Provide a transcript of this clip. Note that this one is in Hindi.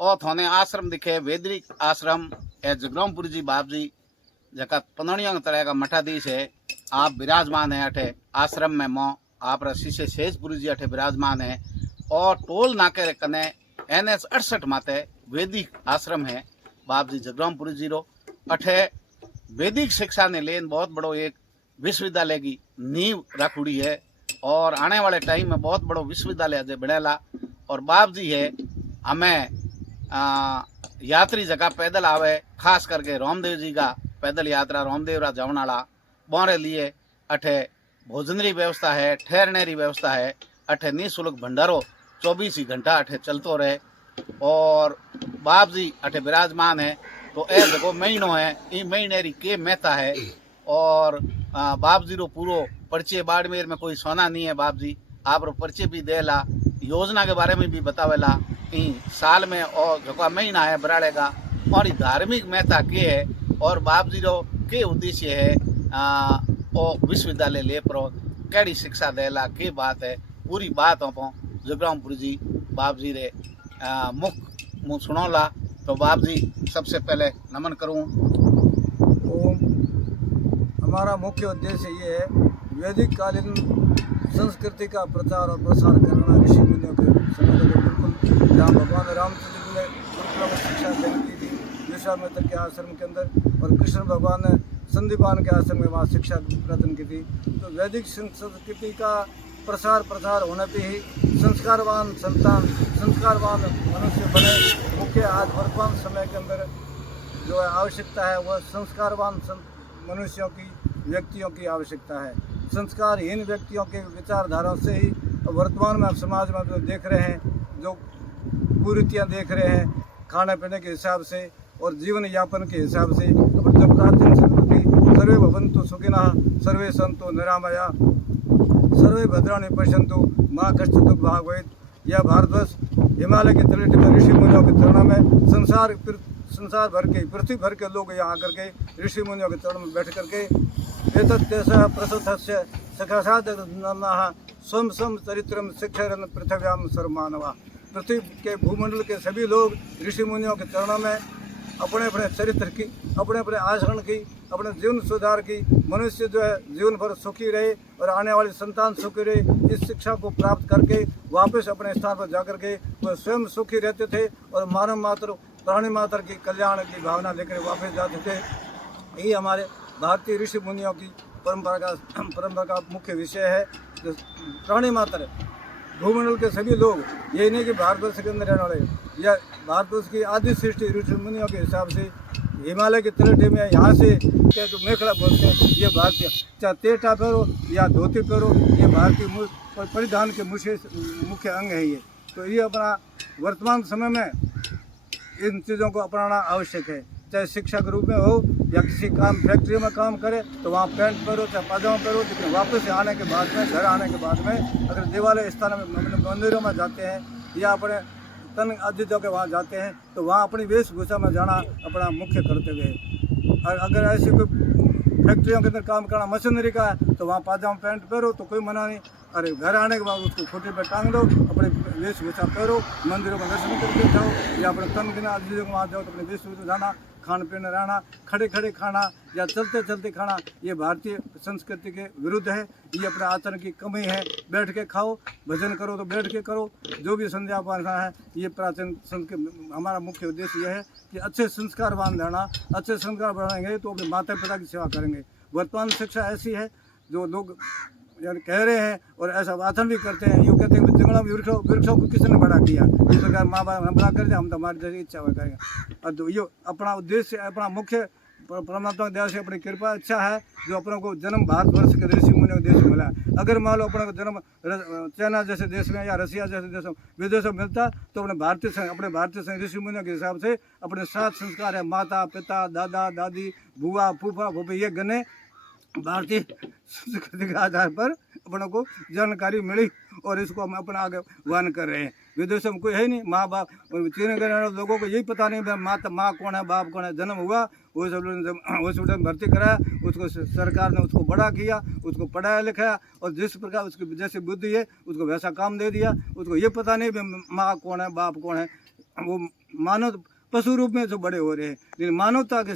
और थाने आश्रम दिखे वैदिक आश्रम ए जगरामपुर जी बाप जी जका पंदड़ियों तरह का मठाधीश है। आप विराजमान है अठे आश्रम में मो आप शिष्य शेषपुरी जी अठे विराजमान है। और टोल नाके कने NH 68 माते वैदिक आश्रम है बाप जी जगरामपुर जी रो। अठे वैदिक शिक्षा ने लेन बहुत बड़ो एक विश्वविद्यालय की नींव रखुड़ी है और आने वाले टाइम में बहुत बड़ो विश्वविद्यालय अजय बनेला। और बाप जी है हमें यात्री जगह पैदल आवे, खास करके रामदेव जी का पैदल यात्रा रामदेव रा जावन वाला बोरे लिए अठे भोजन री व्यवस्था है, ठहरने री व्यवस्था है। अठे निःशुल्क भंडारो 24 ही घंटा अठे चलतो रहे। और बाप जी अठे विराजमान है। तो ए जगो महीनो है, ई महीने री के मेहता है। और बाप जी रो पूरो परिचय बाड़मेर में कोई सोना नहीं है। बाप जी आप रो परिचय भी देला, योजना के बारे में भी बतावेला। साल में और जो महीना है बराड़ेगा और धार्मिक महत्ता के है और बाप जी रो के उद्देश्य है और विश्वविद्यालय ले पर कैडी शिक्षा देला के बात है पूरी बात हो जगरामपुर जी बाप जी रे मुख मुँह सुनौला। तो बाप जी सबसे पहले नमन करूं। ओम। हमारा मुख्य उद्देश्य ये है वैदिक कालीन संस्कृति का प्रचार और प्रसार करना ऋषि मुनियों के समय का बिल्कुल जहाँ भगवान रामचंद्र ने गुरुकुल में शिक्षा ग्रहण की थी विश्वामित्र के आश्रम के अंदर और कृष्ण भगवान ने संदीपान के आश्रम में वहाँ शिक्षा प्रदान की थी। तो वैदिक संस्कृति का प्रसार होने पे ही संस्कारवान संतान संस्कारवान मनुष्य बने। मुख्य आज वर्तमान समय के अंदर जो है आवश्यकता है वह संस्कारवान मनुष्यों की व्यक्तियों की आवश्यकता है। संस्कारहीन व्यक्तियों के विचारधारा से ही वर्तमान में आप समाज में जो देख रहे हैं, जो कुरीतियाँ देख रहे हैं खाने पीने के हिसाब से और जीवन यापन के हिसाब से। अपनी जो प्राचीन संस्कृति सर्वे भवन्तु सुखिनः सर्वे सन्तु निरामया सर्वे भद्राणि पश्यन्तु माँ कश्चित् दुःखं भाग्भवेत्। यह भारतवर्ष हिमालय के तलहटी में ऋषि मुनियों के चरणों में संसार भर के पृथ्वी भर के लोग यहाँ आकर के ऋषि मुनियों के चरण में बैठ करके एतद्देशः प्रसुतस्य सखासाद नामः स्वम स्वम चरित्रम शिक्षरन् पृथिव्यां सर्वमानवा। पृथ्वी के भूमंडल के सभी लोग ऋषि मुनियों के चरणों में अपने अपने चरित्र की, अपने अपने आचरण की, अपने जीवन सुधार की, मनुष्य जो है जीवन भर सुखी रहे और आने वाली संतान सुखी रहे, इस शिक्षा को प्राप्त करके वापस अपने स्थान पर जाकर के वह स्वयं सुखी रहते थे और मानव मात्र प्राणी मात्र की कल्याण की भावना लेकर वापस जाते थे। यही हमारे भारतीय ऋषि मुनियों की परंपरा का मुख्य विषय है। जो प्राणी मात्र भूमंडल के सभी लोग, यही नहीं कि भारतवर्ष के अंदर रहने वाले, या भारतवर्ष की आदि सृष्टि ऋषि मुनियों के हिसाब से हिमालय के तलहटी में यहाँ से जो मेखला बोलते हैं ये भारतीय, चाहे तेटा पहरो या धोती पहरो, ये भारतीय परिधान के मुख्य अंग है ये। तो ये अपना वर्तमान समय में इन चीज़ों को अपनाना आवश्यक है। चाहे शिक्षा के रूप में हो या किसी काम फैक्ट्री में काम करे तो वहाँ पैंट पहनो चाहे पाजामा पहनो, लेकिन वापस आने के बाद में घर आने के बाद में अगर देवालय स्थान में मंदिरों में जाते हैं या अपने तन अतिथियों के वहाँ जाते हैं तो वहाँ अपनी वेशभूषा में जाना अपना मुख्य कर्तव्य है। और अगर ऐसी कोई फैक्ट्रियों के अंदर काम करना मशीनरी का है तो वहाँ पाजामा पैंट पहनो तो कोई मना नहीं। अरे घर आने के बाद उसको खूंटी पर टांग दो, अपने वेशभूषा पहनो, मंदिरों में दर्शन करके जाओ या अपने तन बिना अतिथियों के वहाँ जाओ तो अपने वेशभूषा जाना, खान पीने रहना, खड़े खड़े खाना या चलते चलते खाना, ये भारतीय संस्कृति के विरुद्ध है। ये अपने आचरण की कमी है। बैठ के खाओ, भजन करो तो बैठ के करो, जो भी संध्या पाना है। ये प्राचीन संस्कृति हमारा मुख्य उद्देश्य यह है कि अच्छे संस्कारवान रहना। अच्छे संस्कार बढ़ाएंगे तो अपने माता पिता की सेवा करेंगे। वर्तमान शिक्षा ऐसी है जो लोग यानी कह रहे हैं और ऐसा वाचन भी करते हैं, यूँ कहते हैं जंगलों में वृक्षों को किसने बड़ा किया, इस प्रकार माँ बाप हम बड़ा कर दिया, हम तो हमारी जैसी इच्छा करेंगे। और तो ये अपना उद्देश्य, अपना मुख्य परमात्मा की दया से अपनी कृपा अच्छा है जो अपनों को जन्म भारतवर्ष के ऋषि मुनियों के देश में मिला है। अगर मान लो अपने को जन्म चाइना जैसे देश में या रसिया जैसे देशों विदेशों में मिलता तो अपने भारतीय ऋषि मुनियों के हिसाब से अपने 7 संस्कार है, माता पिता दादा दादी बुआ फूफा फूफी, ये गने भारतीय संस्कृति के आधार पर अपनों को जानकारी मिली और इसको हम अपना आगे वहन कर रहे हैं। विदेशों में कोई है नहीं, माँ बाप चीन के लोगों को यही पता नहीं माँ कौन है बाप कौन है। जन्म हुआ वो सब हॉस्पिटल में भर्ती कराया, उसको सरकार ने उसको बड़ा किया, उसको पढ़ाया लिखाया और जिस प्रकार उसकी जैसी बुद्धि है उसको वैसा काम दे दिया। उसको ये पता नहीं माँ कौन है बाप कौन है। वो मानव पशु रूप में जो बड़े हो रहे हैं, लेकिन मानवता के